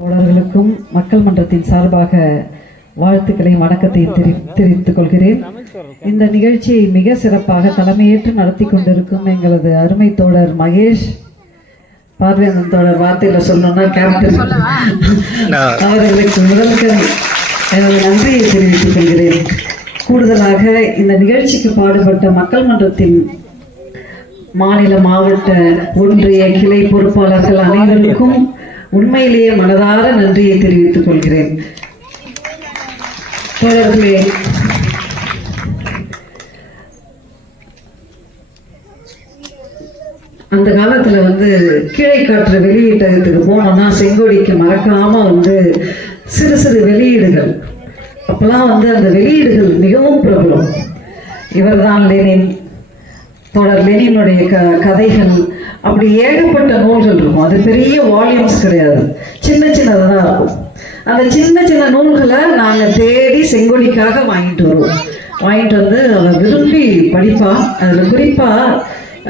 தோழர்களுக்கும் மக்கள் மன்றத்தின் சார்பாக வாழ்த்துக்களை வணக்கத்தை தெரிவித்துக் கொள்கிறேன். இந்த நிகழ்ச்சியை மிக சிறப்பாக தலைமையேற்று நடத்தி கொண்டிருக்கும் எங்களது அருமை தோழர் மகேஷ் பார்வேந்தன் தோழர், வார்த்தையில சொல்லணும்னா கேப்டன் அவர்களுக்கு முதல்கள் எனது நன்றியை தெரிவித்துக் கொள்கிறேன். கூடுதலாக இந்த நிகழ்ச்சிக்கு பாடுபட்ட மக்கள் மன்றத்தின் மாநில, மாவட்ட, ஒன்றிய, கிளை பொறுப்பாளர்கள் அனைவருக்கும் உண்மையிலேயே மனதார நன்றியை தெரிவித்துக் கொள்கிறேன். தோழர்களே, அந்த காலத்துல கீழே காற்று வெளியீட்டகத்துக்கு போனோம்னா செங்கோடிக்கு மறக்காம சிறு சிறு வெளியீடுகள், அப்பெல்லாம் அந்த வெளியீடுகள் மிகவும் பிரபலம். இவர்தான் லெனின், தோழர் லெனினுடைய கதைகள், அப்படி ஏகப்பட்ட நூல்கள் இருக்கும். அது பெரிய வால்யூம்ஸ் கிடையாது, சின்ன சின்னதாக இருக்கும். அந்த சின்ன சின்ன நூல்களை நாங்கள் தேடி செங்கோடிக்காக வாங்கிட்டு வருவோம். வாங்கிட்டு அதை விரும்பி படிப்பான். அதில் குறிப்பாக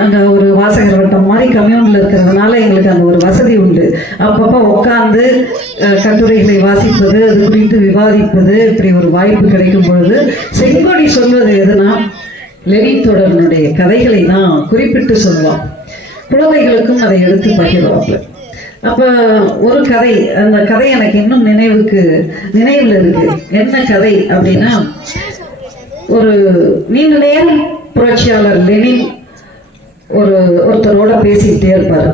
அந்த ஒரு வாசகர் வட்டம் மாதிரி கம்யூனில் இருக்கிறதுனால எங்களுக்கு அந்த ஒரு வசதி உண்டு. அப்பப்போ உட்காந்து கட்டுரைகளை வாசிப்பது, அது குறித்து விவாதிப்பது, இப்படி ஒரு வாய்ப்பு கிடைக்கும் பொழுது செங்கோடி சொல்வது எதுனா லெனின் தோழனுடைய கதைகளை தான் குறிப்பிட்டு சொல்லுவான். குழந்தைகளுக்கும் அதை எடுத்து பகிர்வாங்க. அப்போ ஒரு கதை, அந்த கதை எனக்கு இன்னும் நினைவில் இருக்கு. என்ன கதை அப்படின்னா, ஒரு நீண்ட நேரம் புரட்சியாளர் லெனின் ஒருத்தரோட பேசிக்கிட்டே இருப்பார்.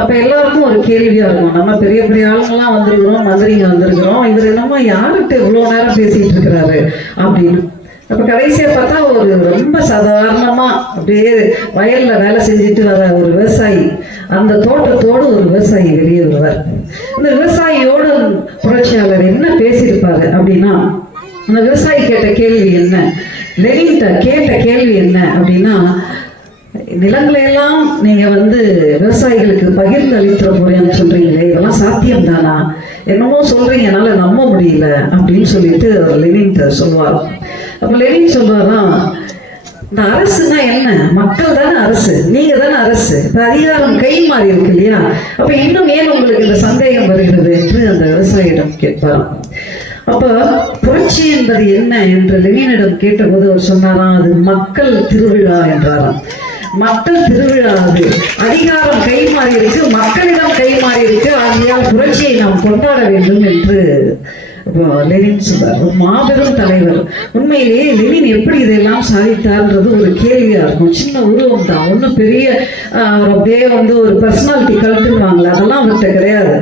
அப்போ எல்லாருக்கும் ஒரு கேள்வியாக இருக்கும், நம்ம பெரிய பெரிய ஆளுங்கெல்லாம் வந்திருக்கிறோம், மந்திரிங்க வந்திருக்கிறோம், இவர் என்னமோ யார்கிட்ட இவ்வளோ நேரம் பேசிகிட்டு இருக்கிறாரு அப்படின்னு. அப்போ கடைசியாக பார்த்தா ஒரு ரொம்ப சாதாரணமாக அப்படியே வயலில் வேலை செஞ்சுட்டு வர ஒரு விவசாயி, அந்த தோட்டத்தோடு ஒரு விவசாயி வெளியே வருவார். அந்த விவசாயியோடு புரட்சியாளர் என்ன பேசியிருப்பாரு அப்படின்னா, அந்த விவசாயி கேட்ட கேள்வி என்ன, லெனின்கிட்ட கேட்ட கேள்வி என்ன அப்படின்னா, நிலங்களையெல்லாம் நீங்கள் விவசாயிகளுக்கு பகிர்ந்து அளித்துற போறேன்னு சொல்றீங்களே, இதெல்லாம் சாத்தியம் தானா, என்னமோ சொல்றீங்க, என்னால் நம்ப முடியல அப்படின்னு சொல்லிட்டு லெனின் சொல்லுவார். அப்போ லெனின் சொல்றாரா, இந்த அரசுனா என்ன, மக்கள் தானே அரசு, நீங்க தானே அரசு, இப்போ அதிகாரம் கை மாறி இருக்கு இல்லையா, அப்போ இன்னும் ஏன் உங்களுக்கு இந்த சந்தேகம் வருகிறது என்று அந்த விவசாயியிடம் கேட்பாராம். அப்போ புரட்சி என்பது என்ன என்று லெனினிடம் கேட்டபோது அவர் சொன்னாராம், அது மக்கள் திருவிழா என்றாராம். மக்கள் திருவிழா, அது அதிகாரம் கை மாறி இருக்கு, மக்களிடம் கை மாறி இருக்கு, ஆகையால் புரட்சியை நாம் கொண்டாட வேண்டும் என்று லெனின் சொல்றார். ஒரு மாபெரும் தலைவர். உண்மையிலேயே லெனின் எப்படி இதெல்லாம் சாதித்தார்ன்றது ஒரு கேள்வியா இருக்கும். சின்ன உருவம் தான், ஒன்றும் பெரிய அப்படியே ஒரு பர்சனாலிட்டி கலந்துருவாங்களே, அதெல்லாம் அவர்கிட்ட கிடையாது.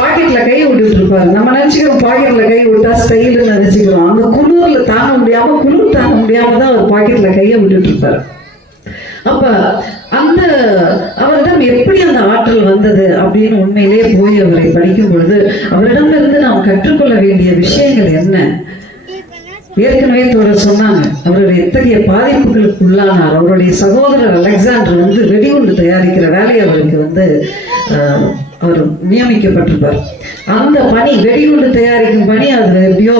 பாக்கெட்ல கை விட்டுட்டு இருப்பாரு. நம்ம நினைச்சுக்கிறோம் பாக்கெட்ல கை விட்டா ஸ்டைல்னு நினைச்சுக்கிறோம். அந்த குளிர்ல தாங்க முடியாம, குளிர் தாங்க முடியாம தான் அவர் பாக்கெட்ல கையை விட்டுட்டு இருப்பாரு. அப்ப அவரிடம் எப்படி அந்த ஆற்றல் வந்தது அப்படின்னு உண்மையிலேயே போய் அவரை படிக்கும் பொழுது அவரிடமிருந்து நாம் கற்றுக்கொள்ள வேண்டிய விஷயங்கள் என்ன? ஏற்கனவே தோழர் சொன்னாங்க, அவருடைய எத்தகைய பாதிப்புகளுக்கு உள்ளானார். அவருடைய சகோதரர் அலெக்சாண்டர் வெடிகுண்டு தயாரிக்கிற வேலையை அவருக்கு அவர் நியமிக்கப்பட்டிருப்பார். அந்த பணி, வெடிகுண்டு தயாரிக்கும் பணி, அது எப்படியோ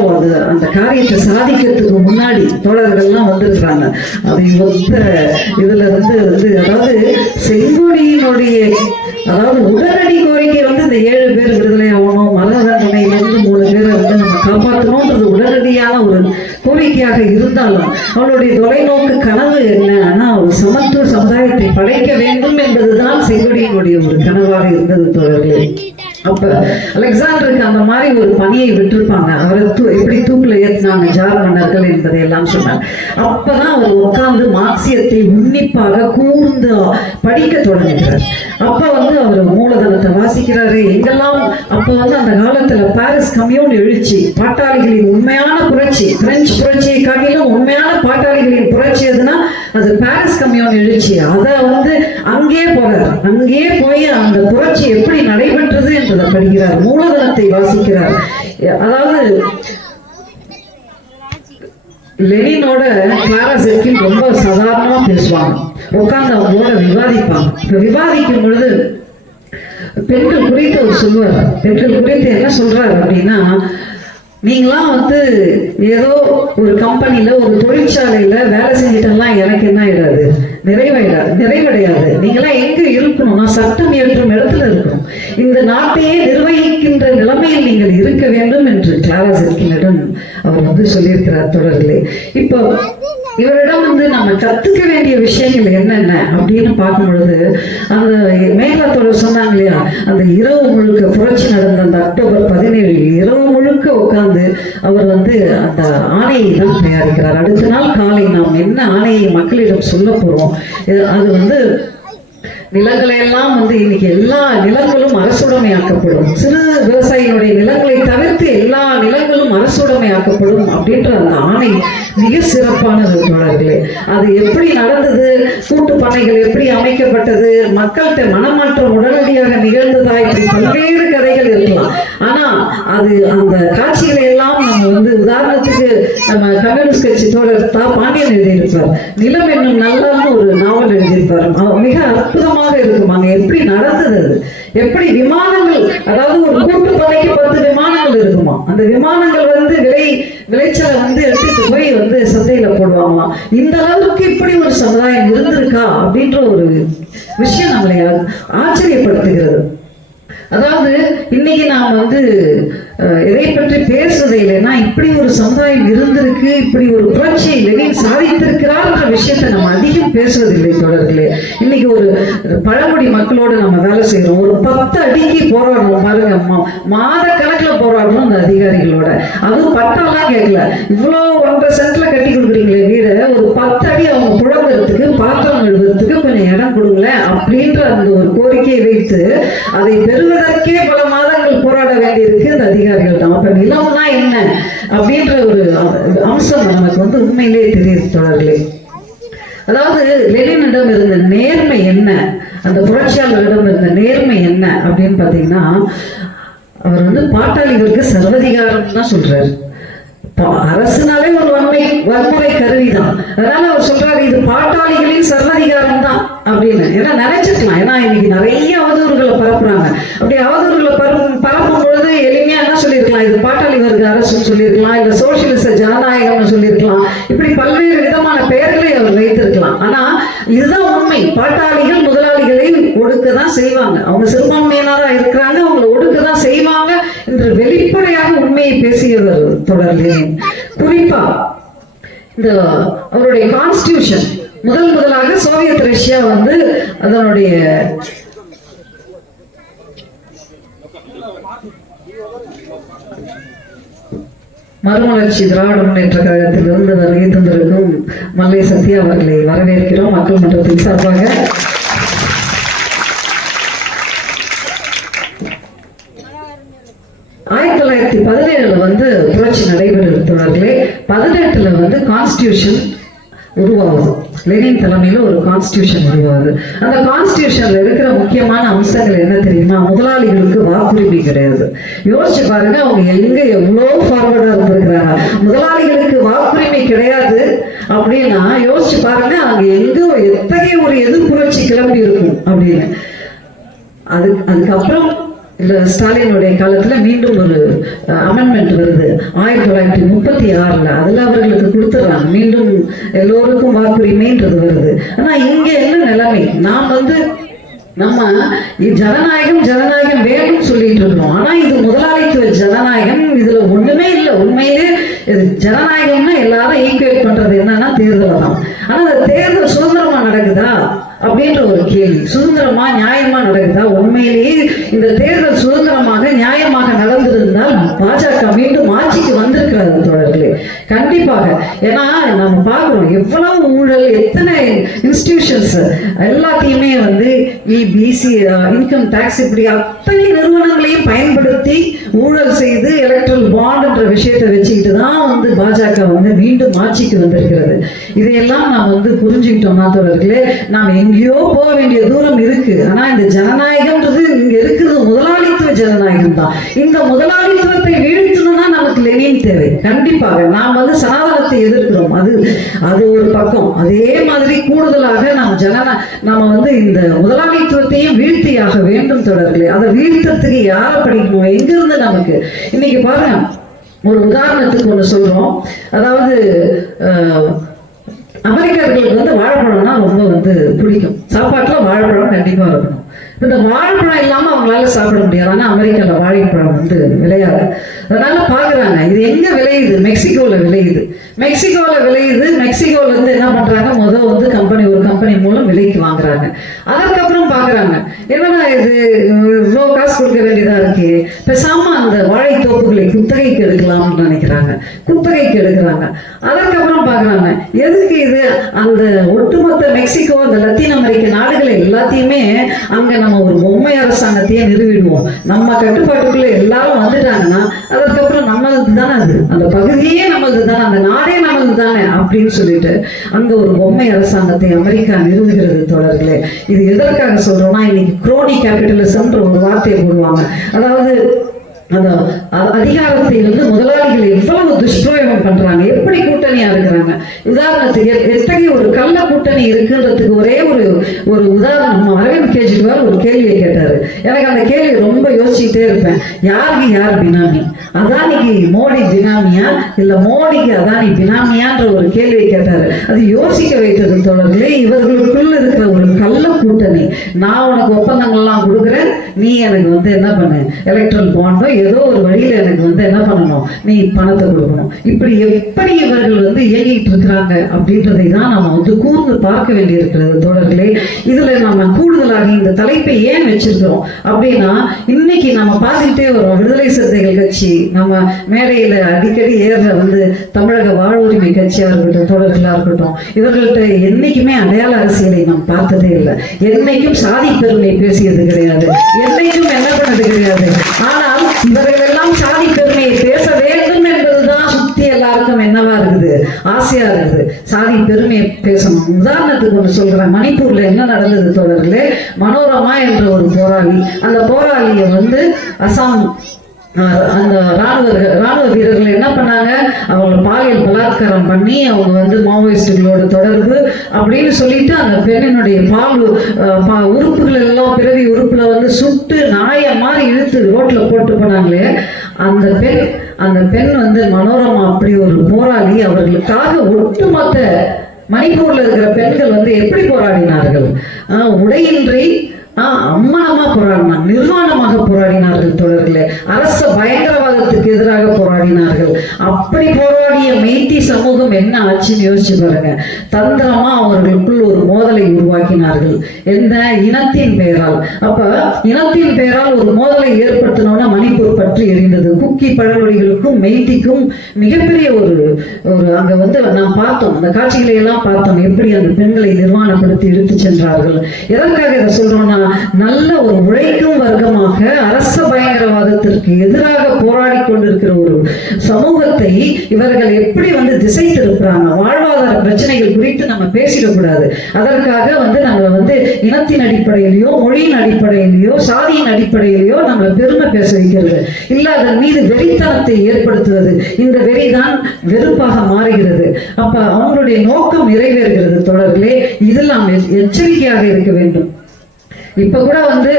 அந்த காரியத்தை சாதிக்கிறதுக்கு முன்னாடி தோழர்கள்லாம் வந்திருக்கிறாங்க. அது இதுல அதாவது செங்கோடியினுடைய உடனடி கோரிக்கை இந்த 7 பேர் விடுதலை ஆகணும், மரண தண்டனையிலிருந்து 3 பேரை நம்ம காப்பாற்றணும்ன்றது உடனடியான ஒரு கோரிக்கையாக இருந்தாலும் அவளுடைய தொலைநோக்கு கனவு என்னன்னா, ஒரு சமத்துவ சமுதாயத்தை படைக்க வேண்டும் என்பதுதான் செங்கோடியினுடைய ஒரு கனவாக இருந்தது தோழர்களே. அப்ப அலெக்சாண்டருக்கு அந்த மாதிரி ஒரு பணியை விட்டிருப்பாங்க. அவரை எப்படி தூக்கில் ஏற்றினாங்க ஜார் மன்னர்கள் என்பதை எல்லாம் சொன்னாங்க. அப்பதான் அவர் உட்கார்ந்து மார்க்சியத்தை உன்னிப்பாக கூர்ந்து படிக்க தொடங்குகிறார். அப்ப அவர் மூலதனத்தை வாசிக்கிறாரு. எங்கெல்லாம் அப்ப அந்த காலத்துல பாரிஸ் கம்யூன் எழுச்சி, பாட்டாளிகளின் உண்மையான புரட்சி, பிரெஞ்சு புரட்சியை காட்டிலும் உண்மையான பாட்டாளிகளின் புரட்சி எதுனா அது பாரிஸ் கம்யூன் எழுச்சி. அதை அங்கே போறார். அங்கே போய் அந்த புரட்சி எப்படி நடைபெற்றது என்றதை படிக்கிறார், மூலதனத்தை வாசிக்கிறார். அதாவது லெனினோட கிளாரா செர்கின் ரொம்ப சாதாரணமா பேசுவாங்க, உட்கார்ந்து அவங்களோட விவாதிப்பாங்க. இப்ப விவாதிக்கும் பொழுது பெண்கள் குறித்து அவர் சொல்லுவார். பெண்கள் குறித்து என்ன சொல்றாரு அப்படின்னா, நீங்களாம் வந்து ஏதோ ஒரு கம்பெனில ஒரு தொழிற்சாலையில வேலை செஞ்சுட்டெல்லாம் எனக்கு என்ன ஆயிடாது, நிறைவடையாது. நீங்களாம் எங்க இருக்கணும்னா சட்டம் இயற்றும் இடத்துல இருக்கணும். இந்த நாட்டையே நிர்வகிக்கின்ற நிலைமையில் நீங்கள் இருக்க வேண்டும் என்று கிளாரா ஜெட்கினிடம் அவர் வந்து சொல்லியிருக்கிறார் தொடர்களே. இப்போ இவரிடம் வந்து நம்ம கத்துக்க வேண்டிய விஷயங்கள் என்னென்ன அப்படின்னு பார்க்கும் பொழுது, அந்த மேகலத்தோட சொன்னாங்க இல்லையா, அந்த இரவு முழுக்க புரட்சி நடந்த அந்த அக்டோபர் 17 இரவு முழுக்க உட்கார்ந்து அவர் வந்து அந்த ஆணையை தான் தயாரிக்கிறார். அடுத்த நாள் காலை நாம் என்ன ஆணையை மக்களிடம் சொல்ல போறோம், அது வந்து நிலங்களை எல்லாம் வந்து இன்னைக்கு எல்லா நிலங்களும் அரசுடைமையாக்கப்படும், சிறு விவசாயிகளுடைய நிலங்களை தவிர்த்து எல்லா நிலங்களும் அரசுடைமையாக்கப்படும் அப்படின்ற அந்த ஆணை மிக சிறப்பானது தோழர்களே. அது எப்படி நடந்தது, கூட்டு பண்ணைகள் எப்படி அமைக்கப்பட்டது, மக்கள்கிட்ட மனமாற்றம் உடனடியாக நிகழ்ந்ததா, இப்படி பல்வேறு கதைகள் இருக்கலாம். ஆனா அது அந்த காட்சிகளை எல்லாம் நம்ம வந்து உதாரணத்துக்கு நம்ம கம்யூனிஸ்ட் கட்சி தோழர் பாண்டியன் எழுதியிருப்பார், நிலம் என்னும் நல்லான்னு ஒரு நாவல் எழுதியிருப்பார். மிக அற்புதமாக இருக்கும். அங்க எப்படி நடந்தது, எப்படி விமானங்கள், அதாவது ஒரு கூட்டு படைக்கு 10 விமானங்கள் இருக்குமா, அந்த விமானங்கள் வந்து விளைச்சலை வந்து எடுத்துட்டு போய் வந்து சந்தையில போடுவாங்களாம். இந்த அளவுக்கு இப்படி ஒரு சமுதாயம் இருந்திருக்கா அப்படின்ற ஒரு விஷயம் நம்மளை ஆச்சரியப்படுத்துகிறது. அதாவது இன்னைக்கு நாம் வந்து எதை பற்றி பேசுவதை இல்லைன்னா, இப்படி ஒரு சமுதாயம் இருந்திருக்கு, இப்படி ஒரு புரட்சியை லெனின் சாதித்திருக்கிறார்ன்ற விஷயத்தை நம்ம அதிகம் பேசுவதில்லை தொடர்களே. இன்னைக்கு ஒரு பழங்குடி மக்களோட நம்ம வேலை செய்யறோம், ஒரு 10 அடிக்கு போராடுறோம் பாருங்க, மாத கணக்குல போராடுறோம் அந்த அதிகாரிகளோட. அதுவும் பட்டம்லாம் கேட்கல, இவ்வளோ 1.5 சென்ட்ல கட்டி கொடுக்குறீங்களே வீடு, ஒரு 10 அடி அவங்க புழங்குறதுக்கு பாத்திரம் எழுதுறதுக்கு கொஞ்சம் இடம் கொடுங்களேன் அப்படின்ற அந்த ஒரு கோரிக்கையை வைத்து அதை பெறுவதற்கே பல மாதங்கள் போராட வேண்டியிருக்கு அந்த அதிகாரிகள் தான். அப்ப நிலம்னா என்ன அப்படின்ற ஒரு அம்சம் நமக்கு வந்து உண்மையிலே தெரியுது தோழர்களே. அதாவது லெனினிடம் இருந்த நேர்மை என்ன, அந்த புரட்சியாளரிடம் இருந்த நேர்மை என்ன அப்படின்னு பாத்தீங்கன்னா, அவர் வந்து பாட்டாளிகளுக்கு சர்வதிகாரம் தான் சொல்றாரு. அரசுனாலே ஒரு வன்முறை கருவிதான். அதனால அவர் சொல்றாரு இது பாட்டாளிகளின் சர்வதிகாரம் தான் அப்படின்னு. ஏன்னா நினைச்சிருக்கலாம், ஏன்னா இன்னைக்கு நிறைய அவதூறுகளை பரப்புறாங்க. அப்படி அவதூறுகளை பரப்பும் பொழுது எளிமையா என்ன சொல்லியிருக்கலாம், இது பாட்டாளி வர்க்க அரசுன்னு சொல்லியிருக்கலாம், இல்ல சோசியலிச ஜனநாயகம்னு சொல்லியிருக்கலாம், இப்படி பல்வேறு விதமான பெயர்களை அவர் வைத்திருக்கலாம். ஆனா இதுதான் உண்மை, பாட்டாளிகள் முதலாளிகளை ஒடுக்கதான் செய்வாங்க, அவங்க சிறுபான்மையினரா இருக்கிறாங்க, அவங்களை ஒடுக்கதான் செய்வாங்க என்று வெளிப்படையாக உண்மையை பேசியவர் தொடர்ந்து. குறிப்பா இந்த அவருடைய கான்ஸ்டிடியூஷன் முதலாக சோவியத் ரஷ்யா வந்து அதனுடைய மறுமலர்ச்சி திராவிட முன்னேற்ற கழகத்திலிருந்து வருகை தந்திருக்கும் மல்லை சத்யா அவர்களை வரவேற்கிறோம் மக்கள் மன்றத்தின் சார்பாக. ஆயிரத்தி 1917 வந்து புரட்சி நடைபெறுகிறவர்களே. 18 வந்து கான்ஸ்டிடியூஷன் உருவாகுது, லெனின் தலைமையில ஒரு கான்ஸ்டிடியூஷன் உருவாகுது. அந்த கான்ஸ்டிடியூஷன்ல இருக்கிற முக்கியமான அம்சங்கள் என்ன தெரியுமா, முதலாளிகளுக்கு வாக்குரிமை கிடையாது. யோசிச்சு பாருங்க, அவங்க எங்க எவ்வளவு ஃபார்வர்டா இருந்திருக்கிறாங்க. முதலாளிகளுக்கு வாக்குரிமை கிடையாது அப்படின்னா யோசிச்சு பாருங்க, அங்க எங்க எத்தகைய ஒரு எதிர்ப்புரட்சி கிளம்பி இருக்கும் அப்படின்னு. அதுக்கப்புறம் ஸ்டாலினுடைய காலத்துல மீண்டும் ஒரு அமெண்ட்மெண்ட் வருது 1936. அதுல அவர்களுக்கு கொடுத்துறாங்க, மீண்டும் எல்லோருக்கும் வாக்குரிமைன்றது வருது. ஆனா இங்க என்ன நிலைமை, நாம் வந்து நம்ம ஜனநாயகம் வேணும்னு சொல்லிட்டு இருக்கோம். ஆனா இது முதலாளித்துவ ஜனநாயகம், இதுல ஒண்ணுமே இல்லை. உண்மையிலே ஜனநாயகம்னா எல்லாரும் ஈக்குவேட் பண்றது என்னன்னா தேர்தல் தான். ஆனா அந்த தேர்தல் சுதந்திரமா நடக்குதா அப்படின்ற ஒரு கேள்வி, சுதந்திரமா நியாயமா நடக்குதா? உண்மையிலேயே இந்த தேர்தல் சுதந்திரமாக நியாயமாக நடந்திருந்தால் பாஜக மீண்டும் ஆட்சிக்கு வந்திருக்கிறது தோழர்களே, கண்டிப்பாக. ஏன்னா நம்ம பார்க்கிறோம் எவ்வளவு ஊழல், எத்தனை இன்ஸ்டிடியூஷன்ஸ் எல்லாத்தையுமே வந்து பிசி இன்கம் டாக்ஸ் இப்படி அத்தனை நிறுவனங்களையும் பயன்படுத்தி ஊழல் செய்து எலக்ட்ரல் பாண்ட் என்ற விஷயத்தை வச்சுக்கிட்டு தான் வந்து பாஜக வந்து மீண்டும் ஆட்சிக்கு வந்திருக்கிறது. இதையெல்லாம் நாம் வந்து புரிஞ்சுக்கிட்டோம்னா தோழர்களே, நாம் எங்கேயோ போக வேண்டிய தூரம் இருக்கு. ஆனா இந்த ஜனநாயகம்ன்றது இங்க இருக்கிறது முதலாளித்துவ ஜனநாயகம் தான். இந்த முதலாளித்துவத்தை வீழ்த்தணும்னா நமக்கு லெனின் தேவை. கண்டிப்பாக நாம் வந்து சனாதனத்தை எதிர்க்கிறோம், அது ஒரு பக்கம். அதே மாதிரி கூடுதலாக நம்ம வந்து இந்த முதலாளித்துவத்தையும் வீழ்த்தியாக வேண்டும் தொடர்களே. அதை வீழ்த்தத்துக்கு யாரை படிக்கணும், எங்கிருந்து நமக்கு இன்னைக்கு பாருங்க, ஒரு உதாரணத்துக்கு ஒன்று சொல்றோம். அதாவது அமெரிக்கர்களுக்கு வந்து வாழைப்பழம்னா ரொம்ப வந்து பிடிக்கும். சாப்பாட்டுல வாழைப்பழம் கண்டிப்பா இருக்கணும். இந்த வாழைப்பழம் இல்லாம அவங்களால சாப்பிட முடியாது. ஆனா அமெரிக்கால வாழைப்பழம் வந்து விளையாது. அதனால பாக்குறாங்க இது எங்க விளையுது, மெக்சிகோல விளையுது. மெக்சிகோல இருந்து என்ன பண்றாங்க, முதல் வந்து ஒரு கம்பெனி மூலம் விலைக்கு வாங்குறாங்க. அதற்கப்புறம் பாக்குறாங்க என்னன்னா இது இவ்வளோ காசு கொடுக்க வேண்டியதா இருக்கு, பேசாம அந்த வாழை தோப்புகளை குத்தகைக்கு எடுக்கலாம்னு நினைக்கிறாங்க. குத்தகைக்கு எடுக்கிறாங்க. அதற்கப்புறம் பாக்குறாங்க எதுக்கு இது, அந்த ஒட்டுமொத்த மெக்சிகோ, அந்த லத்தீன் அமெரிக்க நாடுகளை எல்லாத்தையுமே அங்க நம்ம ஒரு பொம்மை அரசாங்கத்தையே நிறுவிடுவோம். நம்ம கட்டுப்பாட்டுக்குள்ள எல்லாரும் வந்துட்டாங்கன்னா அதற்கப்புறம் நம்மளுக்கு தானே அது, அந்த பகுதியே நம்மளுக்கு தானே, அந்த நாடே நம்மளுக்கு தானே அப்படின்னு சொல்லிட்டு அங்க ஒரு பொம்மை அரசாங்கத்தை அமெரிக்கா நிறுவுகிறது. தோழர்களே, இது எதற்காக சொல்றோம்னா, இன்னைக்கு குரோனி கேபிட்டலிசம்ன்ற ஒரு வார்த்தையை போடுவாங்க. அதாவது அந்த அதிகாரத்தை வந்து முதலாளிகள் எவ்வளவு துஷ்பிரயோகம் பண்றாங்க, எப்படி கூட்டணியா இருக்கிறாங்க. உதாரணத்துக்கு எத்தகைய ஒரு கள்ள கூட்டணி இருக்குன்றதுக்கு ஒரே ஒரு உதாரணம். அரவிந்த் கெஜ்ரிவால் ஒரு கேள்வியை கேட்டாரு. எனக்கு அந்த கேள்வி ரொம்ப யோசிச்சுட்டே இருப்பேன். யாருக்கு யார் பினாமி, அதானிக்கு மோடி பினாமியா இல்ல மோடிக்கு அதானி பினாமியான்ற ஒரு கேள்வியை கேட்டாரு. அது யோசிக்க வைத்தது தோழர்களே. இவர்களுக்குள்ள இருக்கிற ஒரு கள்ள கூட்டணி. நான் உனக்கு ஒப்பந்தங்கள்லாம் கொடுக்குறேன், நீ எனக்கு வந்து என்ன பண்ணு, எலக்ட்ரல் பாண்டோ ஏதோ ஒரு வழியில எனக்கு வந்து என்ன பண்ணணும், நீ பணத்தை கொடுக்கணும். இப்படி எப்படி இவர்கள் வந்து இயங்கிட்டு இருக்கிறாங்க அப்படின்றதை தான் நம்ம வந்து கூர்ந்து பார்க்க வேண்டியிருக்கிறது தோழர்களே. இதுல நம்ம கூடுதலாக இந்த தலைப்பை ஏன் வச்சிருக்கிறோம் அப்படின்னா, இன்னைக்கு நம்ம பார்த்துக்கிட்டே வரோம். விடுதலை சிறுத்தைகள் கட்சி நம்ம மேடையில அடிக்கடி ஏற வந்து தமிழக வாழ்வுரிமை கட்சியா இருக்கட்டும், தோழர்களா இருக்கட்டும், இவர்கள்ட்ட என்னைக்குமே அடையாள அரசியலை நாம் பார்த்ததே இல்லை. என்னைக்கும் சாதி பெருமை பேசியது கிடையாது, என்னைக்கும் என்ன பண்ணது கிடையாது. ஆனால் இவர்கள் எல்லாம் சாதி பெருமையை பேச வேண்டும் என்பதுதான் சுத்தி எல்லாருக்கும் என்னவா இருக்குது, ஆசையா இருக்குது. சாதி பெருமையை பேசணும். உதாரணத்துக்கு ஒன்று சொல்றேன். மணிப்பூர்ல என்ன நடந்தது தோழர்களே, மனோரமா என்ற ஒரு போராளி, அந்த போராளியை வந்து அசாம் அந்த ராணுவ வீரர்கள் என்ன பண்ணாங்க, அவங்க பாலியல் பலாத்காரம் பண்ணி அவங்க வந்து மாவோயிஸ்டுகளோட தொடர்பு அப்படின்னு சொல்லிட்டு அந்த பெண்ணினுடைய உறுப்புகள் எல்லாம், பிறவி உறுப்புல வந்து சுட்டு நாயை மாதிரி இழுத்து ரோட்ல போட்டு போனாங்களே, அந்த பெண் வந்து மனோரமா அப்படி ஒரு போராளி. அவர்களுக்காக ஒட்டுமொத்த மணிப்பூர்ல இருக்கிற பெண்கள் வந்து எப்படி போராடினார்கள், உடையின்றி அம்மனமா போராடினார், நிர்வாணமாக போராடினார்கள் தோழர்களே. அரச பயங்கரவாதத்துக்கு எதிராக போராடினார்கள். அப்படி போராடிய மெய்த்தி சமூகம் என்ன ஆச்சுன்னு யோசிச்சு பாருங்க. தந்திரமா அவர்களுக்குள் ஒரு மோதலை உருவாக்கினார்கள். எந்த இனத்தின் பெயரால். அப்ப இனத்தின் பெயரால் ஒரு மோதலை ஏற்படுத்தினோம்னா மணிப்பூர் பற்றி எரிந்தது. குக்கி பழங்குடிகளுக்கும் மெய்த்திக்கும் மிகப்பெரிய ஒரு அங்க வந்து நாம் பார்த்தோம், அந்த காட்சிகளை எல்லாம் பார்த்தோம், எப்படி அந்த பெண்களை நிர்வாணப்படுத்தி இழுத்து சென்றார்கள். எதற்காக இதை சொல்றோம்னா, நல்ல ஒரு உழைக்கும் வர்க்கமாக அரச பயங்கரவாதத்திற்கு எதிராக போராடி கொண்டிருக்கிற ஒரு சமூகத்தை இவர்கள் எப்படி வந்து திசை திருப்புறாங்க. வாழ்வாதார பிரச்சனைகள் குறித்து நம்ம பேசிடக்கூடாது. அதற்காக வந்து நம்மளை வந்து இனத்தின் அடிப்படையிலையோ, மொழியின் அடிப்படையிலையோ, சாதியின் அடிப்படையிலையோ நம்மளை பெருமை பேச வைக்கிறது இல்ல, அதன் மீது வெறித்தனத்தை ஏற்படுத்துவது. இந்த வெறிதான் வெறுப்பாக மாறுகிறது. அப்ப அவங்களுடைய நோக்கம் நிறைவேறுகிறது தோழர்களே. இதில் நாம் எச்சரிக்கையாக இருக்க வேண்டும். இப்ப கூட வந்து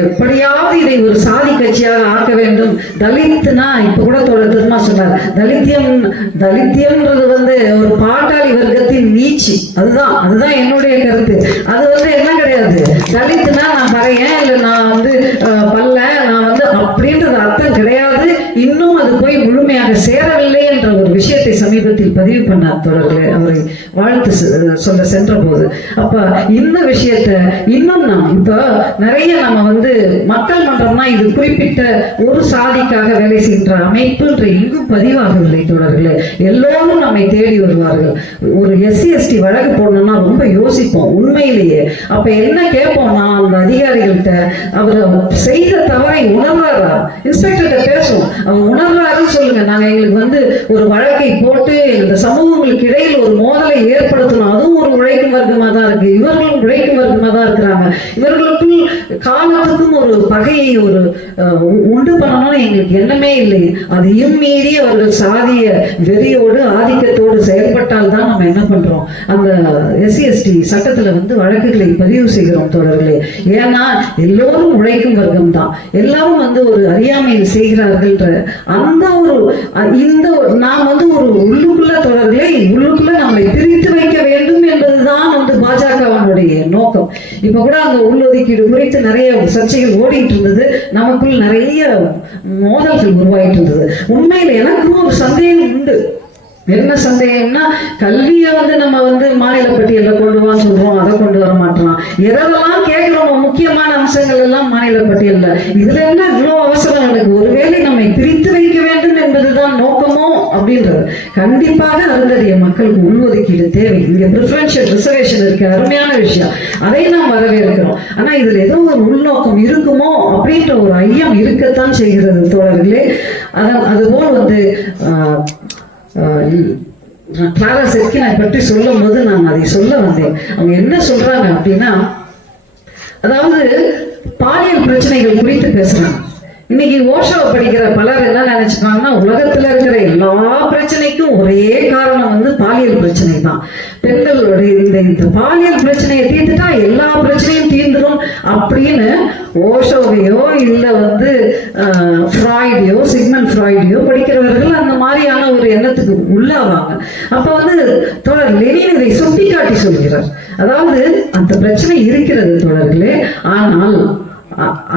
எப்படியாவது இதை ஒரு சாதி கட்சியாக ஆக்க வேண்டும். தலித்னா இப்ப கூட திரும்ப சொன்னார், தலித்தியம்ன்றது வந்து ஒரு பாட்டாளி வர்க்கத்தின் நீச்சி. அதுதான் என்னுடைய கருத்து. அது வந்து என்ன கிடையாது, தலித்னா நான் பறையன் இல்ல நான் வந்து பல்ல நான் வந்து அப்படின்றது அர்த்தம் கிடையாது. இன்னும் அது போய் முழுமையாக சேரவில்லை என்ற ஒரு விஷயத்தை சமீபத்தில் பதிவு பண்ணார் தோழர்களே, அவரை வாழ்த்து சொல்ல சென்ற போது. அப்ப இந்த விஷயத்தை இன்னும் நாம் இப்ப நிறைய நம்ம வந்து மக்கள் மன்றம்னா இது குறிப்பிட்ட ஒரு சாதிக்காக வேலை செய்கின்ற அமைப்பு எங்கும் பதிவாகவில்லை தோழர்களே. எல்லோரும் நம்மை தேடி வருவார்கள். ஒரு SC/ST வழக்கு போடணும்னா ரொம்ப யோசிப்போம் உண்மையிலேயே. அப்ப என்ன கேட்போம்னா, அந்த அதிகாரிகள்கிட்ட அவர் செய்த தவறை உணர்வாரா, இன்ஸ்பெக்டர்கிட்ட பேசுவோம், அவர் உணர்வாருன்னு சொல்லுங்க, நாங்க எங்களுக்கு வந்து ஒரு வழக்கை போட்டு இந்த சமூகங்களுக்கு இடையில் ஒரு மோதலை ஏற்படுத்தணும். அதுவும் ஒரு உழைக்கும் வர்க்கமா தான் இருக்கு, இவர்களும் உழைக்கும் வர்க்கமா தான் இருக்கிறாங்க. இவர்களுக்கும் காலத்துக்கும் ஒரு பகையை ஒரு உண்டு பண்ணணும்னு எங்களுக்கு எண்ணமே இல்லை. அதையும் மீறி அவர்கள் சாதிய வெறியோடு ஆதிக்கத்தோடு செயல்பட்டால் தான் நம்ம என்ன பண்றோம், அந்த SC/ST சட்டத்துல வந்து வழக்குகளை பதிவு செய்கிறோம் தோழர்களே. ஏன்னா எல்லோரும் உழைக்கும் வர்க்கம் தான், எல்லாரும் வந்து ஒரு அறியாமையில் செய்கிறார்கள்ன்ற அந்த ஒரு இந்த நாம் வந்து ஒரு உள்ளுக்குள்ள தொடர்களை உள்ளுக்குள்ள நம்மளை பிரித்து வைக்க வேண்டும் என்பதுதான் வந்து பாஜகவினுடைய நோக்கம். இப்ப கூட அந்த உள்ளொதுக்கீடு குறித்து நிறைய சர்ச்சைகள் ஓடிட்டு இருந்தது, நமக்குள் நிறைய மோதல்கள் உருவாயிட்டு இருந்தது. உண்மையில எனக்கும் ஒரு சந்தேகம் உண்டு. என்ன சந்தேகம்னா, கல்வியை வந்து நம்ம வந்து மாநில பட்டியல கொண்டு வான்னு சொல்றோம், அதை கொண்டு வர மாட்டோம். எதெல்லாம் கேட்கிறோம் முக்கியமான அம்சங்கள் எல்லாம் மாநில பட்டியல்ல, இதுல என்ன இவ்வளவு அவசரம் எனக்கு? ஒருவேளை நம்மை பிரித்து வைக்க வேண்டும் என்பதுதான் நோக்கமோ அப்படின்றது. கண்டிப்பாக அருந்ததிய மக்களுக்கு உள்ஒதுக்கீடு தேவை. இங்க ப்ரிஃபரன்ஷியல் ரிசர்வேஷன் இருக்கு, அருமையான விஷயம், அதை நாம் வரவேற்கிறோம். ஆனா இதுல ஏதோ ஒரு உள்நோக்கம் இருக்குமோ அப்படின்ற ஒரு ஐயம் இருக்கத்தான் செய்கிறது தோழர்களே. அதுபோல் வந்து கிளாரா செட்கினை பற்றி சொல்லும் போது நான் அதை சொல்ல வந்தேன். அவங்க என்ன சொல்றாங்க அப்படின்னா, அதாவது பாலியல் பிரச்சனைகள் குறித்து பேசுறாங்க. இன்னைக்கு ஓஷோவை படிக்கிற பலர் என்ன நினைச்சுக்காங்கன்னா, உலகத்துல இருக்கிற எல்லா பிரச்சனைக்கும் ஒரே காரணம் வந்து பாலியல் பிரச்சனை தான். பெண்களுடைய இந்த பாலியல் பிரச்சனையை தீர்த்துட்டா எல்லா பிரச்சனையும் தீர்ந்துடும் அப்படின்னு ஓஷோவையோ இல்ல வந்து ஃப்ராய்டையோ சிக்மண்ட் ஃப்ராய்டையோ படிக்கிறவர்கள் அந்த மாதிரியான ஒரு எண்ணத்துக்கு உள்ளாவாங்க. அப்ப வந்து தோழர் லெனின் இதை சுட்டி காட்டி சொல்கிறார். அதாவது அந்த பிரச்சனை இருக்கிறது தோழர்களே,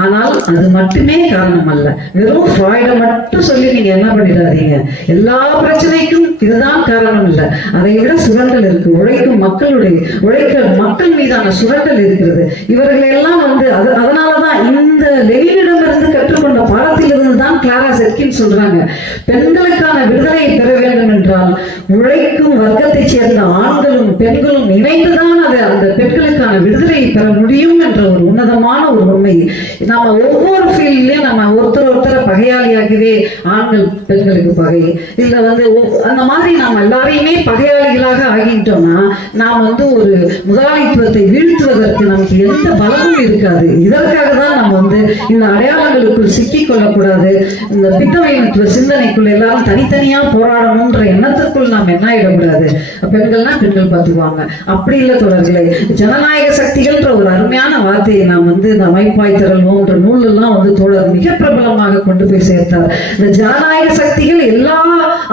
ஆனால் அது மட்டுமே காரணம் அல்ல. வெறும் ஃப்ராய்டை மட்டும் சொல்லி நீங்க என்ன பண்ணிடாதீங்க. எல்லா பிரச்சனைக்கும் இதுதான் காரணம் இல்லை, அதை விட சுரண்டல் இருக்கு. உழைக்கும் மக்கள் மீதான சுரண்டல் இருக்கிறது. இவர்கள் எல்லாம் வந்து அதனாலதான் இந்த லெனினிடமிருந்து கற்றுக்கொண்ட பாடத்திலிருந்து தான் கிளாரா செட்கின் சொல்றாங்க, பெண்களுக்கான விடுதலையை பெற வேண்டும் என்றால் உழைக்கும் வர்க்கத்தை சேர்ந்த ஆண்களும் பெண்களும் இணைந்துதான் அந்த பெண்களுக்கான விடுதலையை பெற முடியும் என்ற ஒரு உன்னதமான ஒரு உண்மை. நம்ம ஒவ்வொரு ஃபீல்ட்லயும் நம்ம ஒருத்தரை பகையாளியாகவே, ஆண்கள் பெண்களுக்கு பகை இல்ல வந்து அந்த மாதிரி நாம் எல்லாரையுமே பகையாளிகளாக ஆகிட்டோம்னா நாம் வந்து ஒரு முதலாளித்துவத்தை வீழ்த்துவதற்கு நமக்கு எந்த பலமும் இருக்காது. இதற்காக தான் நம்ம வந்து இந்த அடையாளங்களுக்குள் சிக்கிக் கொள்ளக்கூடாது. இந்த பித்தமைத்துவ சிந்தனைக்குள் எல்லாரும் தனித்தனியா போராடணும்ன்ற எண்ணத்திற்குள் நாம் என்ன ஆயிடக்கூடாது. பெண்கள்னா பெண்கள் பார்த்துக்குவாங்க அப்படி இல்லை தொடர்களே. ஜனநாயக சக்திகள்ன்ற ஒரு அருமையான வார்த்தையை நாம் வந்து இந்த அமைப்பாய் திரள்வோம்ன்ற நூல் எல்லாம் வந்து தோழர் மிக பிரபலமாக கொண்டு போய் சேர்த்தார். இந்த ஜனநாயக சக்திகள் எல்லா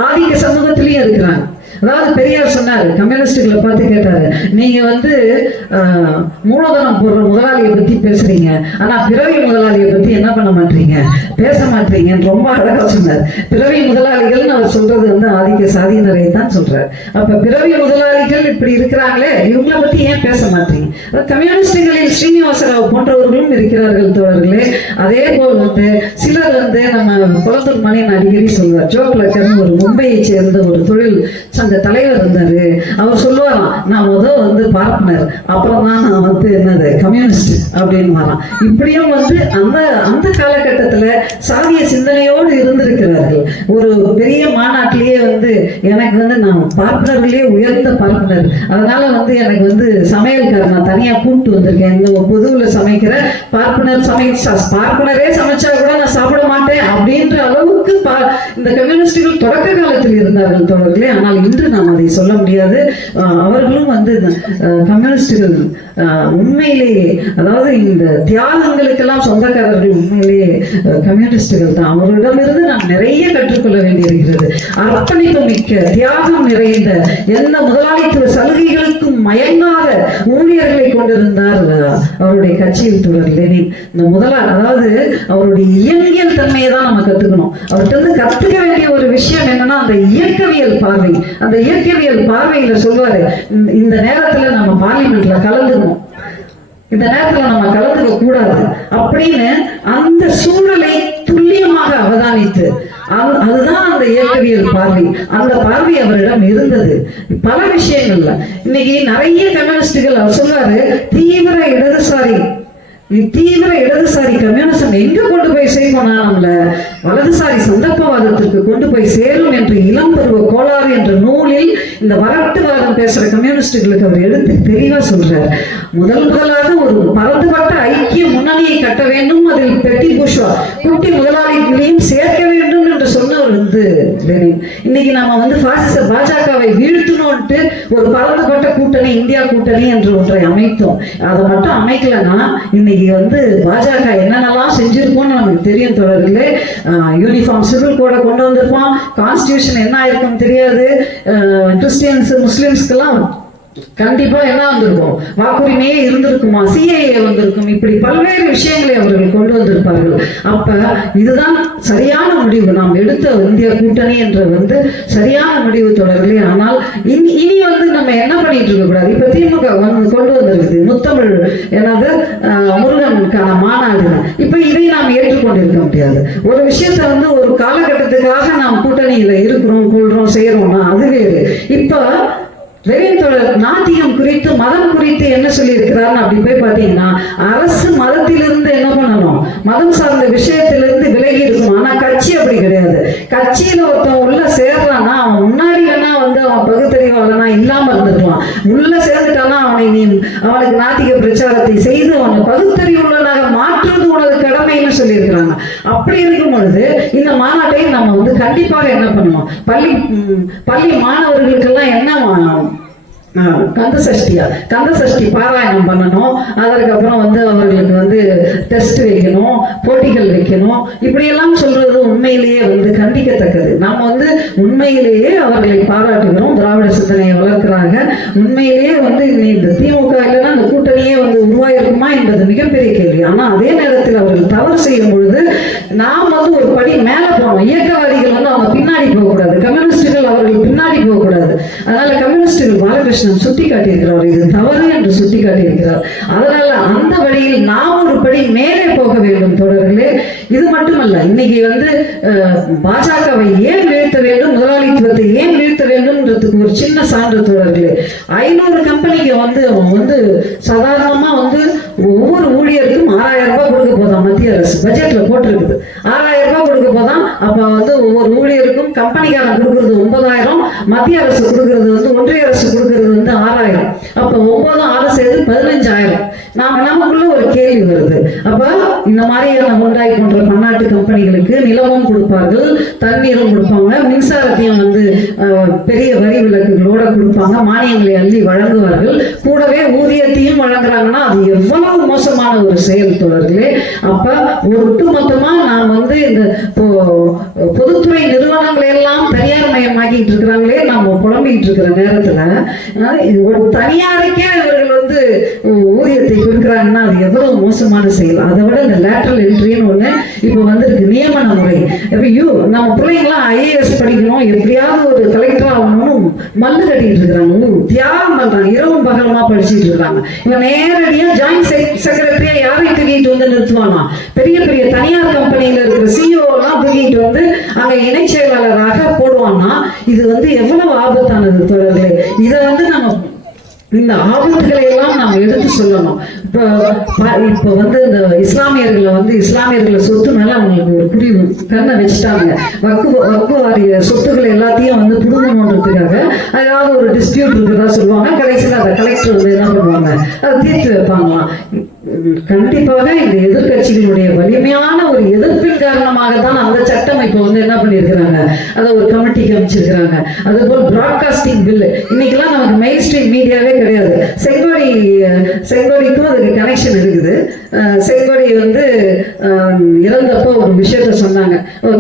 ஆதிக்க சமூகத்திலையும் இருக்கிறாங்க. அதாவது பெரியார் சொன்னாரு, கம்யூனிஸ்டுகளை பார்த்து கேட்டாரு, நீங்க வந்து மூலதனம் போடுற முதலாளியை பத்தி பேசுறீங்க, ஆனா பிறவி முதலாளியை பத்தி என்ன பண்ண மாட்டீங்க, பேச மாட்டீங்கன்னு ரொம்ப அழகா சொன்னார். பிறவி முதலாளிகள்னு அவர் சொல்றது வந்து ஆதிக்க சாதியினரை தான் சொல்றாரு. அப்ப பிறவி முதலாளிகள் இப்படி இருக்கிறாங்களே, இவங்களை பத்தி ஏன் பேச மாட்டீங்க? கம்யூனிஸ்டுகளில் ஸ்ரீனிவாசராவ் போன்றவர்களும் இருக்கிறார்கள் தோழர்களே. அதே போல் வந்து சிலர் வந்து நம்ம குளத்தூர் மணியன் அடிக்கடி சொல்வார், ஜோக்லக்கர்னு ஒரு மும்பையை சேர்ந்த ஒரு தொழில் சங்க தலைவர் இருந்தாரு. அவர் சொல்லுவாராம், நான் வந்து பார்ப்பனர், அப்புறம் தான் நான் வந்து என்னது கம்யூனிஸ்ட் அப்படின்னு வரான். இப்படியும் வந்து அந்த காலகட்டத்துல சாதிய சிந்தனையோடு இருந்திருக்கிறார்கள். ஒரு பெரிய மாநாட்டிலேயே வந்து எனக்கு வந்து நான் பார்ப்பனர்களே உயர்ந்த பார்ப்பனர், அதனால வந்து எனக்கு வந்து சமையல்காரர் நான் தனியா கூப்பிட்டு வந்திருக்கேன், இந்த பொதுவுல சமைக்கிற பார்ப்பனரே சமைச்சா கூட நான் சாப்பிட மாட்டேன் அப்படின்ற அளவுக்கு இந்த கம்யூனிஸ்டுகள் தொடக்க காலத்தில் இருந்தார்கள் தோழர்களே. ஆனால் இன்று நாம் அதை சொல்ல முடியாது. அவர்களும் வந்து கம்யூனிஸ்டுகள் உண்மையிலேயே, அதாவது இந்த தியாகங்களுக்கெல்லாம் சொந்தக்காரர்கள் உண்மையிலேயே கம்யூனிஸ்டுகள் தான். அவர்களிடமிருந்து நாம் நிறைய கற்றுக்கொள்ள வேண்டியிருக்கிறது. அர்ப்பணிப்பு மிக்க, தியாகம் நிறைந்த, எந்த முதலாளித்துவ சலுகைகளுக்கும் மயங்காத ஊழியர்களை கொண்டிருந்தார் அவருடைய கட்சியில் தோழர் லெனின். இந்த அதாவது அவருடைய இயங்கியல் தன்மையை தான் நம்ம கத்துக்கணும். அவர்கிட்ட இருந்து கத்துக்க வேண்டிய ஒரு விஷயம் என்னன்னா அந்த இயக்கவியல் பார்வை. அந்த இயக்கவியல் பார்வையில சொல்வாரு, இந்த நேரத்துல நம்ம பார்லிமெண்ட்ல கலந்துக்கணும், இந்த நேரத்துல நம்ம கலந்துக்க கூடாது அப்படின்னு அந்த சூழலை துல்லியமாக அவதானித்து, அதுதான் அந்த இயக்கவியல் பார்வை. அந்த பார்வை அவரிடம் இருந்தது பல விஷயங்கள்ல. இன்னைக்கு நிறைய கம்யூனிஸ்டுகள் அவர் சொல்றாரு, தீவிர இடதுசாரி கம்யூனிசம் எங்க கொண்டு போய் செய்வோம்னா நம்மள வலதுசாரி சந்தர்ப்பவாதத்திற்கு கொண்டு போய் சேரும் என்று இளம்பருவ கோளாறு என்ற நூலில் இந்த வரட்டுவாதம் பேசுற கம்யூனிஸ்டுகளுக்கு அவர் எடுத்து தெளிவா சொல்றார். முதலாக ஒரு பரந்துபட்ட ஐக்கிய முன்னணியை கட்ட வேண்டும், அதில் பெட்டி புஷ்வா குட்டி முதலாளிகளையும் சேர்க்க வேண்டும் என்று சொன்ன ஒரு வந்து லெனின். இன்னைக்கு நம்ம வந்து பாசிச பாஜகவை வீழ்த்தணும்ட்டு ஒரு பரந்துபட்ட கூட்டணி, இந்தியா கூட்டணி என்று ஒன்றை அமைத்தோம். அதை மட்டும் அமைக்கலன்னா இன்னைக்கு வந்து பாஜக என்னென்னலாம் செஞ்சிருக்கோம்னு நமக்கு தெரியும் தொடர்களே. யூனிஃபார்ம் சிவில் கோடை கொண்டு வந்திருப்போம், கான்ஸ்டியூஷன் என்ன ஆயிருக்கும் தெரியாது, கிறிஸ்டியன்ஸ் முஸ்லிம்ஸ்க்கெல்லாம் கண்டிப்பா என்ன வந்திருக்கும், வாக்குரிமையே இருந்திருக்குமா, சிஏஏ வந்திருக்கும், இப்படி பல்வேறு விஷயங்களை அவர்கள் கொண்டு வந்திருப்பார்கள். அப்ப இதுதான் சரியான முடிவு, நாம் எடுத்த இந்திய கூட்டணி என்ற வந்து சரியான முடிவு தொடர்களே. ஆனால் இனி வந்து நம்ம என்ன பண்ணிட்டு இருக்க கூடாது. இப்ப திமுக வந்து கொண்டு வந்திருக்குது முத்தமிழ் என்னது முருகனுக்கான மாநாடு. இப்ப இதை நாம் ஏற்றுக்கொண்டிருக்க முடியாது. ஒரு விஷயத்த வந்து ஒரு காலகட்டத்துக்காக நாம் கூட்டணியில இருக்கிறோம், கொள்றோம், செய்யறோம்னா அது வேறு. இப்ப லெனின் தொடர் நாத்திகம் குறித்து, மதம் குறித்து என்ன சொல்லி இருக்கிறார் அப்படி போய் பார்த்தீங்கன்னா, அரசு மதத்திலிருந்து என்ன பண்ணணும், மதம் சார்ந்த விஷயத்திலிருந்து விலகி இருக்கணும். ஆனா கட்சி அப்படி கிடையாது. கட்சியில ஒருத்தன் உள்ள சேர்றான்னா அவன் முன்னாடி வேணா வந்து அவன் பகுத்தறிவாளனா இல்லாம இருந்துருவான். உள்ள சேர்ந்துட்டானா அவனுக்கு நாத்திக பிரச்சாரத்தை செய்து அவனை பகுத்தறிவுள்ளனாக மாற்றுவது உனது கடமைன்னு சொல்லி இருக்கிறாங்க. அப்படி இருக்கும் பொழுது இந்த மாநாட்டை நம்ம வந்து கண்டிப்பாக என்ன பண்ணணும், பள்ளி மாணவர்களுக்கெல்லாம் என்ன கந்தசஷ்டி பாராயணம் பண்ணணும். அதற்கப்புறம் வந்து அவர்களுக்கு வந்து டெஸ்ட் வைக்கணும், போட்டிகள் வைக்கணும். இப்படியெல்லாம் சொல்றது உண்மையிலேயே வந்து கண்டிக்கத்தக்கது. நாம் வந்து உண்மையிலேயே அவர்களை பாராட்டுகிறோம், திராவிட சிந்தனையை வளர்க்கிறாங்க. உண்மையிலேயே வந்து இந்த திமுக இல்லைன்னா அந்த கூட்டணியே வந்து உருவாயிருக்குமா என்பது மிகப்பெரிய கேள்வி. ஆனா அதே நேரத்தில் அவர்கள் தவறு செய்யும் பொழுது நாம் வந்து ஒரு படி மேல போனோம். இயக்கவாதிகள் வந்து அவங்க பின்னாடி போகக்கூடாது, கம்யூனிஸ்டுகள் அவர்கள் பின்னாடி போகக்கூடாது. அதனால கம்யூனிஸ்டுகள் பாலகிருஷ்ணன் சுட்டி காட்டியிருக்கிறார், இது தவறு என்று சுட்டி காட்டியிருக்கிறார். அதனால அந்த வழியில் நாம் ஒரு படி மேலே போக வேண்டும் தொடர்களே. இது மட்டுமல்ல, இன்னைக்கு வந்து பாஜகவை ஏன் வீழ்த்த வேண்டும், முதலாளித்துவத்தை ஏன் வீழ்த்த வேண்டும்ன்றதுக்கு ஒரு சின்ன சான்று தொடர்களே. 500 கம்பெனிக்கு வந்து அவன் வந்து சாதாரணமா வந்து ஒவ்வொரு ஊழியருக்கும் 6000 ரூபாய் கொடுக்க போதான் மத்திய அரசு பட்ஜெட்ல போட்டிருக்குது. 6000 ரூபாய் கொடுக்க போதான். அப்ப வந்து ஒவ்வொரு ஊழியருக்கும் கம்பெனிக்காரன் கொடுக்கறது 9000, மத்திய அரசு கொடுக்கறது வந்து ஒன்றிய அரசு கொடுக்கறது வந்து 6000. அப்ப 9 6 சேர்த்து 15000. நமக்குள்ள ஒரு கேள்வி வருது. அப்ப இந்த மாதிரியான ஹுண்டாய் போன்ற பன்னாட்டு கம்பெனிகளுக்கு நிலமும் கொடுப்பார்கள், தண்ணீரும் கொடுப்பாங்க, மின்சாரத்தையும் வந்து பெரிய வரி விலக்குகளோட கொடுப்பாங்க, மானியங்களை அள்ளி வழங்குவார்கள், கூடவே ஊதியத்தையும் வழங்குறாங்கன்னா அது எவ்வளவு மோசமான ஒரு செயல் தொடர்களே. அப்ப ஒட்டுமொத்தமா நாம் வந்து இந்த பொதுத்துறை நிறுவனங்களை எல்லாம் தனியார் மயமாக்கிட்டு இருக்கிறாங்களே, நம்ம புலம்பிக்கிட்டு இருக்கிற நேரத்துல ஒரு தனியாருக்கே இவர்கள் வந்து ஊதியத்தை கொடுக்குறாங்கன்னா அது எவ்வளவு மோசமான செயல். அதை விட இந்த லேட்டரல் என்ட்ரின்னு ஒண்ணு இப்ப வந்திருக்கு, நியமன முறை. நம்ம பிள்ளைங்களாம் IAS படிக்கணும், எப்படியாவது ஒரு கலெக்டர் ஆகணும்னு மல்லு கட்டிட்டு இருக்கிறாங்க, தியாகம் பண்றாங்க, இரவும் பகலமா படிச்சுட்டு இருக்காங்க. இவன் நேரடியா ஜாயிண்ட் செக்ரட்டரியா யாரையும் தூக்கிட்டு வந்து நிறுத்துவானா, பெரிய பெரிய தனியார் கம்பெனியில இருக்கிற CEO எல்லாம் தூக்கிட்டு வந்து அங்க இணை செயலாளராக போடுவான்னா இது வந்து எவ்வளவு ஆபத்தானது தொடர்களே. இதை வந்து நம்ம இந்த ஆபத்துகளை எல்லாம் நாம் எடுத்து சொல்லணும். இப்ப வந்து இந்த இஸ்லாமியர்களை சொத்து மேல அவங்களுக்கு ஒரு புரிவு கண்ணை வச்சுட்டாங்க. வக்கு வாரிய சொத்துக்களை எல்லாத்தையும் வந்து புடுங்கணுன்றதுக்காக அதாவது ஒரு டிஸ்பியூட் இருக்கிறதா சொல்லுவாங்க. கடைசியில் அதை கலெக்டர் வந்து என்ன பண்ணுவாங்க, அதை தீர்த்து வைப்பாங்களாம். கண்டிப்பாக இந்த எதிர்கட்சிகளுடைய வலிமையான ஒரு எதிர்ப்பின் காரணமாக தான் அந்த சட்டம் இப்ப வந்து என்ன பண்ணிருக்கிறாங்க, அதை ஒரு கமிட்டிக்கு அமைச்சிருக்கிறாங்க. அதுபோல் பிராட்காஸ்டிங் பில் இன்னைக்கெல்லாம் நமக்கு மெயின் ஸ்ட்ரீம் மீடியாவே கிடையாது. செங்கோடிக்கும் அதுக்கு கனெக்ஷன் இருக்குது. செங்கோடி வந்து இறந்தப்போ ஒரு விஷயத்த சொன்னாங்க,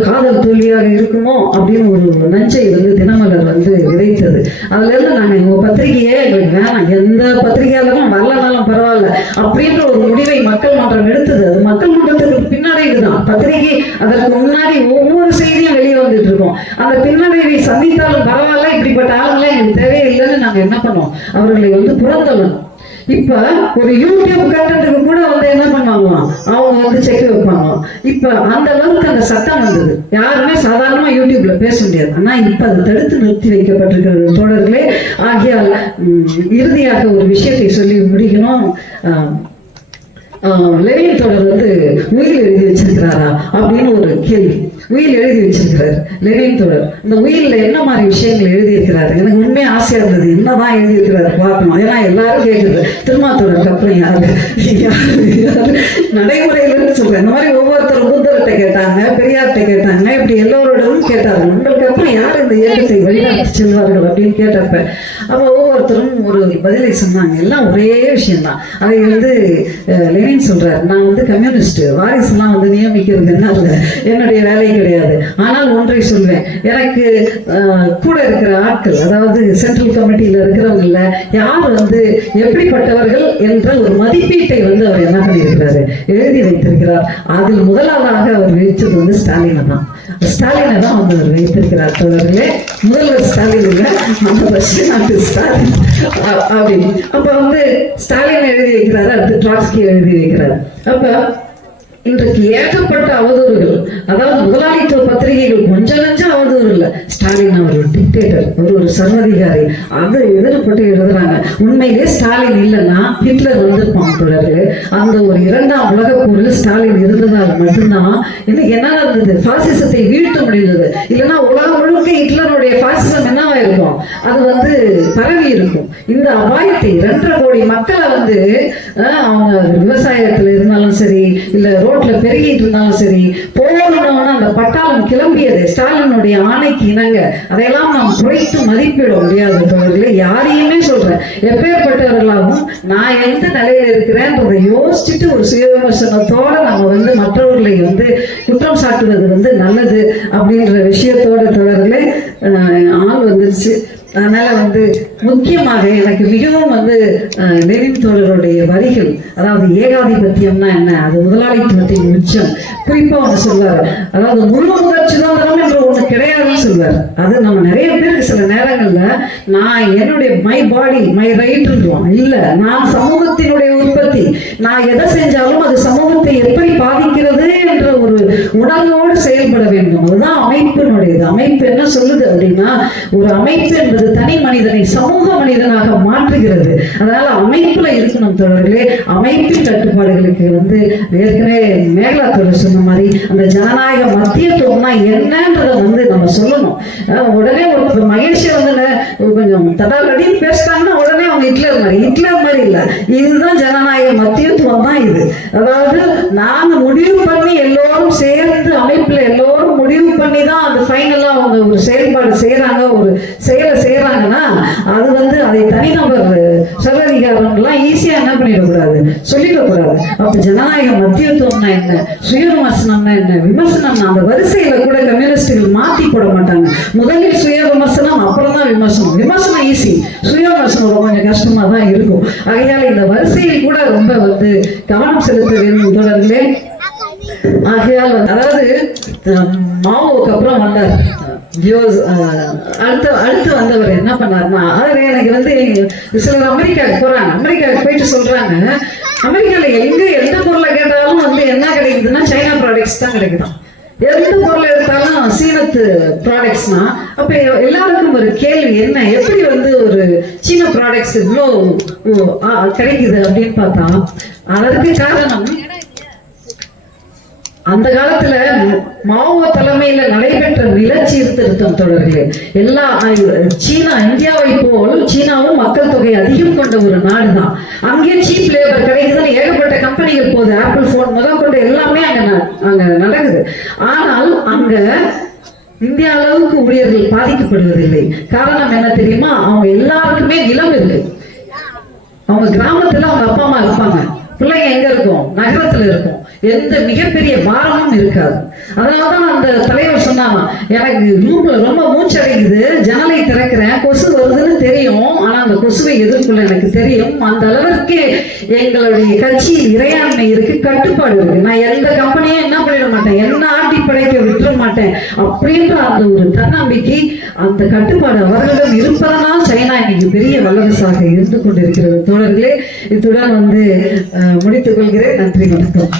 காதல் தோல்வியாக இருக்குமோ அப்படின்னு ஒரு நஞ்சை வந்து தினமலர் வந்து விதைத்தது. அதுல இருந்து நாங்க உங்க பத்திரிகையே எங்களுக்கு வேணாம், எந்த பத்திரிகையாளரும் வரலனாலும் பரவாயில்ல அப்படின்ற ஒரு முடிவை மக்கள் மன்றம் எடுத்தது. அது மக்கள் மன்றத்துக்கு பின்னடைவுதான். பத்திரிகை அதற்கு முன்னாடி ஒவ்வொரு செய்தியும் வெளியே வந்துட்டு இருக்கோம். அந்த பின்னடைவை சந்தித்தாலும் பரவாயில்ல, இப்படிப்பட்ட ஆளுங்களை எங்களுக்கு தேவையில்லைன்னு நாங்க என்ன பண்ணோம், அவர்களை வந்து புறந்தள்ளணும். இப்ப ஒரு யூடியூப் கண்டென்ட்டுக்கு கூட வந்து என்ன பண்ணுவாங்களாம், அவங்க வந்து செக் வைப்பாங்களாம். இப்ப அந்த அளவுக்கு அந்த சட்டம் வந்தது. யாருமே சாதாரணமா யூடியூப்ல பேச முடியாது. ஆனா இப்ப அது தடுத்து நிறுத்தி வைக்கப்பட்டிருக்கிறது தோழர்களே. ஆகியால் இறுதியாக ஒரு விஷயத்தை சொல்லி முடிக்கணும். லெனின் தொடர் வந்து உயில் எழுதி வச்சிருக்கிறாரா அப்படின்னு ஒரு கேள்வி. உயில் எழுதி வச்சிருக்கிறாரு லெனின் தொடர். இந்த உயில்ல என்ன மாதிரி விஷயங்கள் எழுதியிருக்கிறாரு, எனக்கு உண்மையா ஆசையா இருந்தது, என்னதான் எழுதியிருக்கிறாரு பார்க்கணும். ஏன்னா எல்லாரும் கேட்குறது திருமாத்தோடருக்கு அப்புறம் யாரு நடைமுறையிலன்னு சொல்றேன். இந்த மாதிரி ஒவ்வொருத்தரும் புத்தர்கிட்ட கேட்டாங்க, பெரியார்கிட்ட கேட்டாங்க, இப்படி எல்லோரோடும் கேட்டாரு, உங்களுக்கு அப்புறம் யார் இந்த இயக்கத்தை வழிநடத்தி செல்வார்கள் அப்படின்னு கேட்டப்ப அப்ப ஒவ்வொருத்தரும் ஒரு பதிலை சொன்னாங்க. எல்லாம் ஒரே விஷயம்தான். அதை வந்து லெனின் சொல்றாரு, நான் வந்து கம்யூனிஸ்ட், வாரிசுலாம் வந்து நியமிக்கிறது என்ன என்னுடைய வேலை கிடையாது. ஆனால் ஒன்றை சொல்வேன், எனக்கு கூட இருக்கிற ஆட்கள், அதாவது சென்ட்ரல் கமிட்டியில இருக்கிறவங்கள யார் வந்து எப்படிப்பட்டவர்கள் என்ற ஒரு மதிப்பீட்டை வந்து அவர் என்ன பண்ணியிருக்கிறாரு, எழுதி வைத்திருக்கிறார். அதில் முதலாவதாக அவர் வைத்தது வந்து ஸ்டாலினை தான். ஸ்டாலினை தான் வந்து அவர் வைத்திருக்கிறார். தோழர்களே, முதல்வர் ஸ்டாலின் இல்லை, நம்ம ரஷ்ய நாட்டு ஸ்டாலின் அப்படின்னு. அப்ப வந்து ஸ்டாலின் எழுதி வைக்கிறாரு, அடுத்து ட்ராட்ஸ்கி எழுதி வைக்கிறார். அப்ப இன்றைக்கு ஏகப்பட்ட அவதூறுகள், அதாவது முதலாளித்துவ பத்திரிகைகள் கொஞ்சம் நஞ்சம் அவதூறு இல்லை. ஸ்டாலின் அவர் ஒரு டிக்டேட்டர், ஒரு சர்வதிகாரி, அதை எதிர்பட்டு எழுதுறாங்க. உண்மையிலே ஸ்டாலின் இல்லைன்னா ஹிட்லர் வந்திருப்பான். தொடர்ந்து அந்த ஒரு 2ஆம் உலக போரில் ஸ்டாலின் இருந்ததால் மட்டும்தான் இன்னைக்கு என்ன நடந்தது, பாசிசத்தை வீழ்த்த முடிந்தது. இல்லைன்னா உலகம் முழுக்க ஹிட்லருடைய பாசிசம் என்னவா இருக்கும், அது வந்து பரவி இருக்கும். இந்த அபாயத்தை 2.5 கோடி மக்களை வந்து அவங்க விவசாயத்துல இருந்தாலும் சரி, இல்ல ரோட்ல பெருகிட்டு இருந்தாலும் சரி, போகணும்னு அந்த பட்டாளம் கிளம்பியது ஸ்டாலினுடைய ஆணைக்கு இணங்க. அதையெல்லாம் நாம் குறைத்து மதிப்பிட முடியாது. யாரையுமே சொல்றேன், எப்பேற்பட்டவர்களாகவும் நான் எந்த நிலையில இருக்கிறேன்றதை யோசிச்சுட்டு ஒரு சுய விமர்சனத்தோட நம்ம வந்து மற்றவர்களை வந்து குற்றம் சாட்டுவது வந்து நல்லது அப்படின்ற விஷயத்தோட தொடர்களே ஆள் வந்துருச்சு. அதனால வந்து முக்கியமாக எனக்கு மிகவும் வந்து லெனின் தோழருடைய வரிகள், அதாவது ஏகாதிபத்தியம்னா என்ன, அது முதலாளித்துவத்தின் உச்சம். குறிப்பா ஒன்று சொல்வார், அதாவது முழு முதல் சுதந்திரம் என்று ஒண்ணு கிடையாதுன்னு சொல்வார். அது நம்ம நிறைய பேருக்கு சில நேரங்கள்ல நான் என்னுடைய மை பாடி மை ரைட்ன்றோம், இல்ல நான் சமூகத்தினுடைய உற்பத்தி, நான் எதை செஞ்சாலும் அது சமூகத்தை எப்படி பாதிக்கிறது என்ற ஒரு உணர்வோடு செயல்பட வேண்டும். அதுதான் அமைப்பினுடையது. அமைப்பு என்ன சொல்லுது அப்படின்னா, ஒரு அமைப்பு என்பது தனி மனிதனை சமூக மனிதனாக மாற்றுகிறது. அதனால அமைப்புல இருக்கணும் தோழர்களே. அமைப்பின் கட்டுப்பாடுகளுக்கு வந்து ஏற்கனவே மேகலா தோழர் சொன்ன மாதிரி அந்த ஜனநாயக மத்தியத்துவம்னா என்னன்றத வந்து நம்ம சொல்லணும். உடனே ஒரு மகிழ்ச்சி வந்து கொஞ்சம் தடாலடின்னு பேசிட்டாங்கன்னா உடனே அவங்க ஹிட்லர் மாதிரி இல்ல, இதுதான் ஜனநாயக மத்தியத்துவம் தான் இது. அதாவது நாங்க முடிவு பண்ணி எல்லோரும் சேர்ந்து அமைப்புல எல்லோரும் முடிவு பண்ணி தான் அது ஃபைனலா அவங்க ஒரு செயல்பாடு செய்யறாங்க, ஒரு செயலை செய்யறாங்கன்னா அது வந்து அதை தனிநபர் சர்வதிகாரம்லாம் ஈஸியா என்ன பண்ணிடக்கூடாது, சொல்லிடக்கூடாது. அப்ப ஜனநாயக மத்தியத்துவம்னா என்ன, சுய விமர்சனம்னா என்ன, விமர்சனம்னா அந்த வரிசையில கூட கம்யூனிஸ்டுகள் மாத்தி போட மாட்டாங்க. முதலில் சுய விமர்சனம், அப்புறம் தான் விமர்சனம். விமர்சனம் ஈஸி, சுய விமர்சனம் கொஞ்சம் கஷ்டமா தான் இருக்கும். ஆகையால இந்த வரிசையில் கூட ரொம்ப வந்து கவனம் செலுத்த வேண்டும் தொடர்களே. ஆகையால் அதாவது மாவோக்கு அப்புறம் வந்தார் அடுத்து வந்தவர் என்ன பண்ணாருன்னா, எனக்கு வந்து சிலர் அமெரிக்காவுக்கு போறாங்க, அமெரிக்காவுக்கு போயிட்டு சொல்றாங்க, அமெரிக்கால எந்த பொருளை கேட்டாலும் வந்து என்ன கிடைக்குதுன்னா சைனா ப்ராடக்ட்ஸ் தான் கிடைக்குதான். எந்த பொருளை எடுத்தாலும் சீனத்து ப்ராடக்ட்ஸ்னா, அப்ப எல்லாருக்கும் ஒரு கேள்வி, என்ன எப்படி வந்து ஒரு சீன ப்ராடக்ட்ஸ் இவ்வளோ கிடைக்குது அப்படின்னு பார்த்தா, அதற்கு காரணம் அந்த காலத்துல மாவோ தலைமையில நடைபெற்ற நில சீர்திருத்தம் தொடர்களே. எல்லா சீனா இந்தியாவை போல் சீனாவும் மக்கள் தொகை அதிகம் கொண்ட ஒரு நாடு தான். அங்கே சீப் லேபர் கிடைக்குதுன்னு ஏகப்பட்ட கம்பெனிகள் போகுது, ஆப்பிள் போன் முதல் கொண்டு எல்லாமே அங்க நடக்குது. ஆனால் அங்க இந்தியா அளவுக்கு ஊழியர்கள் பாதிக்கப்படுவதில்லை. காரணம் என்ன தெரியுமா, அவங்க எல்லாருக்குமே நிலம் இருக்கு. அவங்க கிராமத்துல அவங்க அப்பா அம்மா இருப்பாங்க, பிள்ளைங்க எங்க இருக்கும், நகரத்துல இருக்கும். எந்த மிகப்பெரிய பாரமும் இருக்காது. அதனாலதான் அந்த தலைவர் சொன்னாங்க, எனக்கு ரூம்ல ரொம்ப மூச்சடைக்குது, ஜன்னலை திறக்கிறேன், கொசு வருதுன்னு தெரியும், ஆனா அந்த கொசுவை எதிர்கொள்ள எனக்கு தெரியும். அந்த அளவிற்கு எங்களுடைய கட்சியில் இறையாண்மை இருக்கு, கட்டுப்பாடு இருக்கு. நான் எந்த கம்பெனியும் என்ன பண்ணிட மாட்டேன், என்ன ஆட்டி படைக்க விட்டுற மாட்டேன் அப்படின்ற அந்த ஒரு தன்னம்பிக்கை, அந்த கட்டுப்பாடு அவர்களிடம் இருப்பதனால் சைனா இன்னைக்கு பெரிய வல்லரசாக இருந்து கொண்டிருக்கிறது. தோழர்களே, இத்துடன் வந்து முடித்துக் கொள்கிறேன். நன்றி, வணக்கம்.